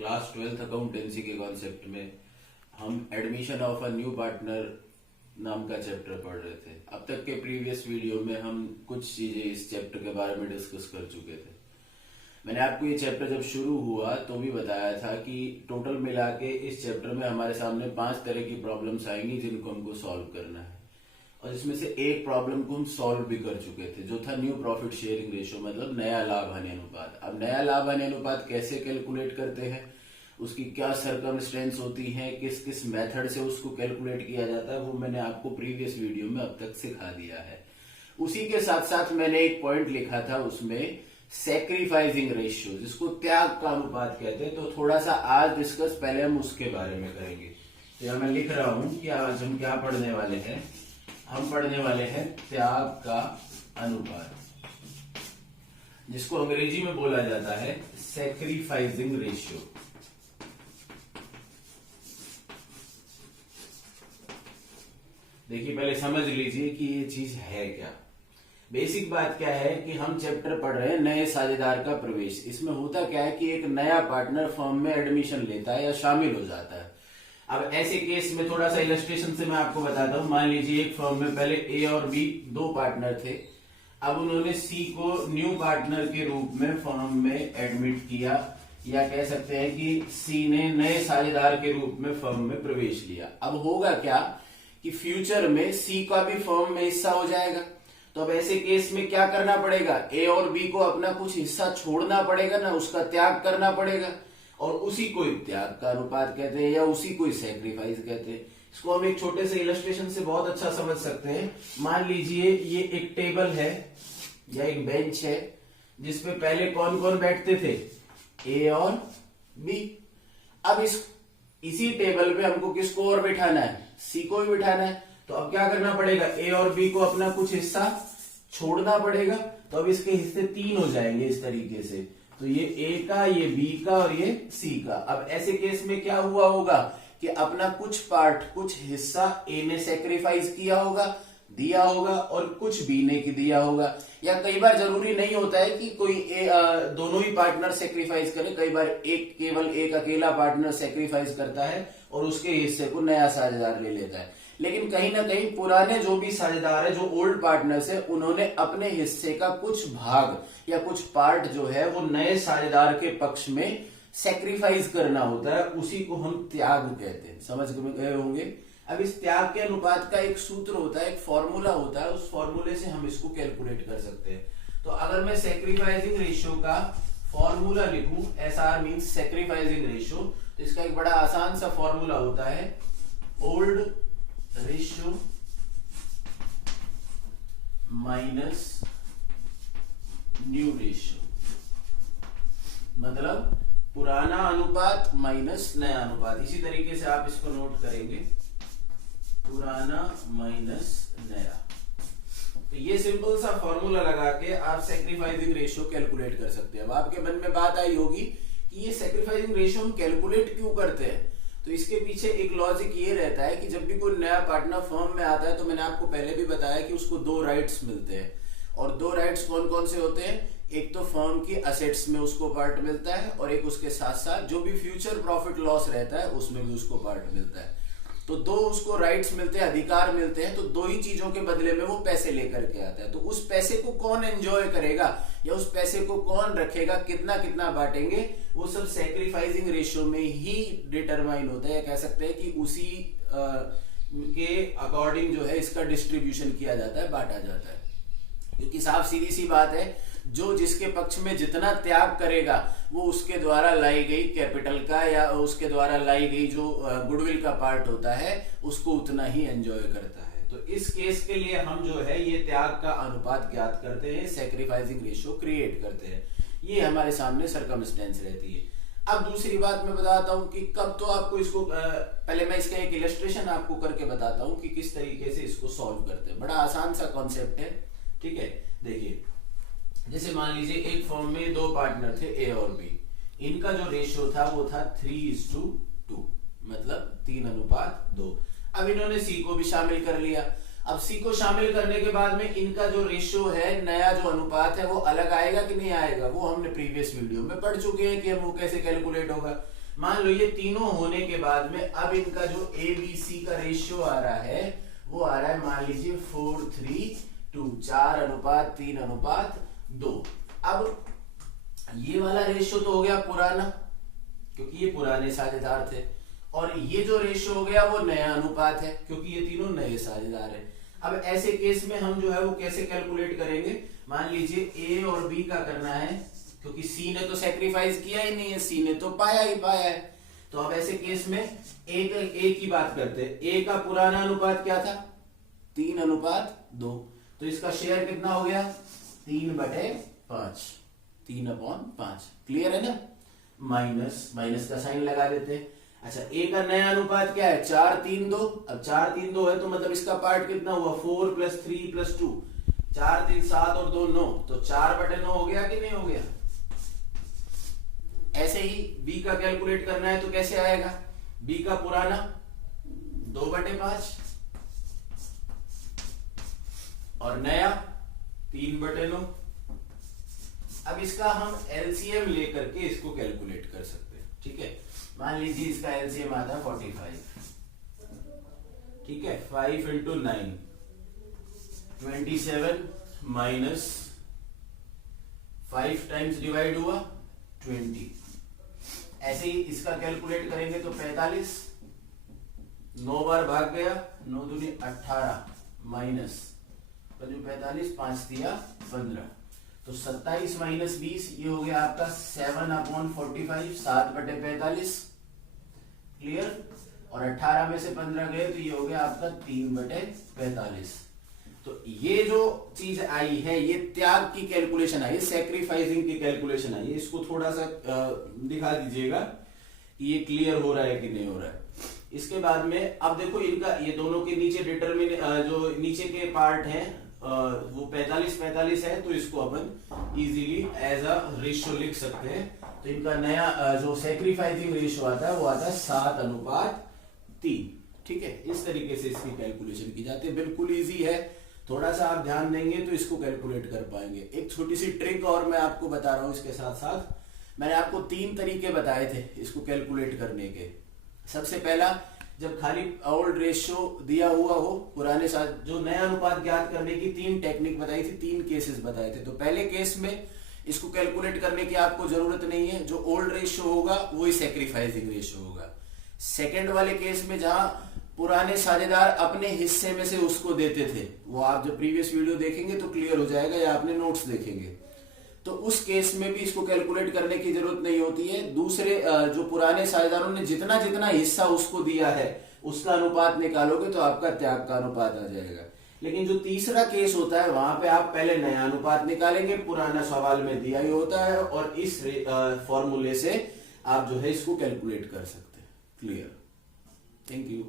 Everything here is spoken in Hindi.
क्लास 12th अकाउंटेंसी के कॉन्सेप्ट में हम admission of a new partner नाम का चैप्टर पढ़ रहे थे। अब तक के प्रीवियस वीडियो में हम कुछ चीजें इस चैप्टर के बारे में डिस्कस कर चुके थे। मैंने आपको ये चैप्टर जब शुरू हुआ तो भी बताया था कि टोटल मिला के इस चैप्टर में हमारे सामने 5 तरह की प्रॉब्लम्स आएंगी जिनको हमको सॉल्व करना है, और जिसमें से एक प्रॉब्लम को हम सॉल्व भी कर चुके थे जो था न्यू प्रॉफिट शेयरिंग रेशियो, मतलब नया लाभ हानि अनुपात। अब नया लाभ हानि अनुपात कैसे कैलकुलेट करते हैं, उसकी क्या सर्कमस्टेंस होती है, किस किस मेथड से उसको कैलकुलेट किया जाता है, वो मैंने आपको प्रीवियस वीडियो में अब तक सिखा दिया है। उसी के साथ साथ मैंने एक पॉइंट लिखा था उसमें सैक्रिफाइसिंग रेशियो, जिसको त्याग का अनुपात कहते हैं। तो थोड़ा सा आज डिस्कस पहले हम उसके बारे में करेंगे। तो यहां मैं लिख रहा हूं कि आज हम क्या पढ़ने वाले हैं। हम पढ़ने वाले हैं त्याग का अनुपात, जिसको अंग्रेजी में बोला जाता है सैक्रिफाइसिंग रेशियो। देखिए, पहले समझ लीजिए कि ये चीज है क्या। बेसिक बात क्या है कि हम चैप्टर पढ़ रहे हैं नए साझेदार का प्रवेश। इसमें होता क्या है कि एक नया पार्टनर फर्म में एडमिशन लेता है या शामिल हो जाता है। अब ऐसे केस में थोड़ा सा इलस्ट्रेशन से मैं आपको बताता हूं। मान लीजिए एक फर्म में पहले ए और बी 2 पार्टनर थे। अब उन्होंने सी को न्यू पार्टनर के रूप में फर्म में एडमिट किया, या कह सकते हैं कि सी ने नए साझेदार के रूप में फर्म में प्रवेश लिया। अब होगा क्या कि फ्यूचर में सी का भी फर्म में हिस्सा हो जाएगा। तो अब ऐसे केस में क्या करना पड़ेगा, ए और बी को अपना कुछ हिस्सा छोड़ना पड़ेगा ना, उसका त्याग करना पड़ेगा, और उसी को त्याग का अनुपात कहते हैं या उसी को सैक्रिफाइस कहते हैं। इसको हम एक छोटे से इलस्ट्रेशन से बहुत अच्छा समझ सकते हैं। मान लीजिए ये एक टेबल है या एक बेंच है जिसपे पहले कौन कौन बैठते थे, ए और बी। अब इसी टेबल पे हमको किसको और बिठाना है, सी को भी बिठाना है। तो अब क्या करना पड़ेगा, ए और बी को अपना कुछ हिस्सा छोड़ना पड़ेगा। तो अब इसके हिस्से 3 हो जाएंगे इस तरीके से। तो ये ए का, ये बी का और ये सी का। अब ऐसे केस में क्या हुआ होगा कि अपना कुछ पार्ट, कुछ हिस्सा ए ने सेक्रीफाइस किया होगा, दिया होगा, और कुछ बी ने दिया होगा। या कई बार जरूरी नहीं होता है कि कोई दोनों ही पार्टनर सेक्रीफाइस करे। कई बार केवल एक अकेला पार्टनर सेक्रीफाइस करता है और उसके हिस्से को नया साझेदार ले लेता है। लेकिन कहीं ना कहीं पुराने जो भी साझेदार है, जो ओल्ड पार्टनर्स है, उन्होंने अपने हिस्से का कुछ भाग या कुछ पार्ट जो है वो नए साझेदार के पक्ष में सेक्रीफाइस करना होता है। उसी को हम त्याग कहते हैं। समझ में गए होंगे। अब इस त्याग के अनुपात का एक सूत्र होता है, एक फॉर्मूला होता है। उस फॉर्मूले से हम इसको कैलकुलेट कर सकते हैं। तो अगर मैं सैक्रिफाइसिंग रेशियो का फॉर्मूला लिखूं, SR मींस सैक्रिफाइसिंग रेशियो, तो इसका एक बड़ा आसान सा फॉर्मूला होता है old ratio minus new ratio, मतलब पुराना अनुपात माइनस नया अनुपात। इसी तरीके से आप इसको नोट करेंगे, पुराना माइनस नया। तो ये सिंपल सा फॉर्मूला लगा के आप सैक्रिफाइसिंग रेशियो कैलकुलेट कर सकते हैं। अब आपके मन में बात आई होगी कि ये सैक्रिफाइसिंग रेशियो हम कैलकुलेट क्यों करते हैं। तो इसके पीछे एक लॉजिक ये रहता है कि जब भी कोई नया पार्टनर फर्म में आता है, तो मैंने आपको पहले भी बताया कि उसको 2 राइट्स मिलते हैं। और 2 राइट्स कौन कौन से होते हैं, एक तो फर्म की असेट्स में उसको पार्ट मिलता है, और एक उसके साथ साथ जो भी फ्यूचर प्रॉफिट लॉस रहता है उसमें भी उसको पार्ट मिलता है। तो 2 उसको राइट्स मिलते हैं, अधिकार मिलते हैं। तो 2 ही चीजों के बदले में वो पैसे लेकर के आता है। तो उस पैसे को कौन एंजॉय करेगा या उस पैसे को कौन रखेगा, कितना कितना बांटेंगे, वो सब सैक्रिफाइसिंग रेशियो में ही डिटरमाइन होता है। या कह सकते हैं कि उसी के अकॉर्डिंग जो है इसका डिस्ट्रीब्यूशन किया जाता है, बांटा जाता है। क्योंकि साफ सीधी सी बात है, जो जिसके पक्ष में जितना त्याग करेगा वो उसके द्वारा लाई गई कैपिटल का या उसके द्वारा लाई गई जो गुडविल का पार्ट होता है उसको उतना ही एंजॉय करता है। तो इस केस के लिए हम जो है ये त्याग का अनुपात ज्ञात करते हैं, सैक्रिफाइसिंग रेशियो क्रिएट करते हैं। ये हमारे सामने सर्कमस्टेंस रहती है। अब दूसरी बात मैं बताता हूं कि कब तो आपको इसको पहले मैं इसका एक इलस्ट्रेशन आपको करके बताता हूं कि किस तरीके से इसको सॉल्व करते हैं। बड़ा आसान सा कॉन्सेप्ट है, ठीक है। देखिए, जैसे मान लीजिए एक फर्म में 2 पार्टनर थे, ए और बी। इनका जो रेशियो था वो था 3:2, मतलब 3:2। अब इन्होंने सी को भी शामिल कर लिया। अब सी को शामिल करने के बाद में इनका जो रेशियो है, नया जो अनुपात है, वो अलग आएगा कि नहीं आएगा, वो हमने प्रीवियस वीडियो में पढ़ चुके हैं कि हम वो कैसे कैलकुलेट होगा। मान लो ये तीनों होने के बाद में अब इनका जो ए बी सी का रेशियो आ रहा है वो आ रहा है, मान लीजिए 4:3, 4:3:2। अब ये वाला रेशियो तो हो गया पुराना, क्योंकि ये पुराने साझेदार थे, और ये जो रेशियो हो गया वो नया अनुपात है, क्योंकि ये तीनों नए साझेदार हैं। अब ऐसे केस में हम जो है वो कैसे कैलकुलेट करेंगे, मान लीजिए ए और बी का करना है, क्योंकि सी ने तो सेक्रीफाइस किया ही नहीं है, सी ने तो पाया ही पाया है। तो अब ऐसे केस में ए की बात करते हैं। ए का पुराना अनुपात क्या था, 3:2। तो इसका शेयर कितना हो गया, 3/5, 3/5। क्लियर है ना, माइनस माइनस का साइन लगा देते हैं। अच्छा, ए का नया अनुपात क्या है, 4:3:2। अब 4:3:2 है तो मतलब इसका पार्ट कितना हुआ, 4 + 3 + 2, 4 3 7 और 2 9, तो 4/9 हो गया कि नहीं हो गया। ऐसे ही बी का कैलकुलेट करना है तो कैसे आएगा, बी का पुराना 2/5 और नया 3/9। अब इसका हम एलसीएम लेकर के इसको कैलकुलेट कर सकते हैं। ठीक है, मान लीजिए इसका एलसीएम आता है 45। ठीक है, 5 × 9 27 माइनस 5 टाइम्स डिवाइड हुआ 20। ऐसे ही इसका कैलकुलेट करेंगे तो 45, 9 बार भाग गया, 9 दूनी 18 माइनस 45, 5 दिया 15, तो 27 माइनस 20 ये हो गया आपका 7/45, 7/45। क्लियर, और 18 में से 15 गए तो ये हो गया आपका 3/45। तो ये जो चीज आई है ये त्याग की कैलकुलेशन आई, सैक्रिफाइसिंग की कैलकुलेशन आई। इसको थोड़ा सा दिखा दीजिएगा कि ये क्लियर हो रहा है कि नहीं हो रहा है। इसके बाद में अब देखो इनका ये दोनों के नीचे डिटरमिन जो नीचे के पार्ट हैं वो 45 है, तो इसको अपन इजीली एज अ रेशियो लिख सकते हैं। तो इनका नया जो सैक्रिफाइसिंग रेशियो आता है वो आता है 7:3। ठीक है, इस तरीके से इसकी कैलकुलेशन की जाती है, बिल्कुल इजी है। थोड़ा सा आप ध्यान देंगे तो इसको कैलकुलेट कर पाएंगे। एक छोटी सी ट्रिक और मैं आपको बता रहा हूं इसके साथ साथ। मैंने आपको 3 तरीके बताए थे इसको कैलकुलेट करने के। सबसे पहला, जब खाली ओल्ड रेशियो दिया हुआ हो, पुराने साथ जो नया अनुपात ज्ञात करने की 3 टेक्निक बताई थी, 3 केसेस बताए थे। तो पहले केस में इसको कैलकुलेट करने की आपको जरूरत नहीं है, जो ओल्ड रेशियो होगा वही सैक्रिफाइसिंग रेशियो होगा। सेकंड वाले केस में जहां पुराने साझेदार अपने हिस्से में से उसको देते थे, वो आप जब प्रीवियस वीडियो देखेंगे तो क्लियर हो जाएगा, या आपने नोट्स देखेंगे, तो उस केस में भी इसको कैलकुलेट करने की जरूरत नहीं होती है। दूसरे जो पुराने साझेदारों ने जितना जितना हिस्सा उसको दिया है उसका अनुपात निकालोगे तो आपका त्याग का अनुपात आ जाएगा। लेकिन जो तीसरा केस होता है वहां पे आप पहले नया अनुपात निकालेंगे, पुराना सवाल में दिया ही होता है, और इस फॉर्मूले से आप जो है इसको कैलकुलेट कर सकते हैं। Clear, thank you.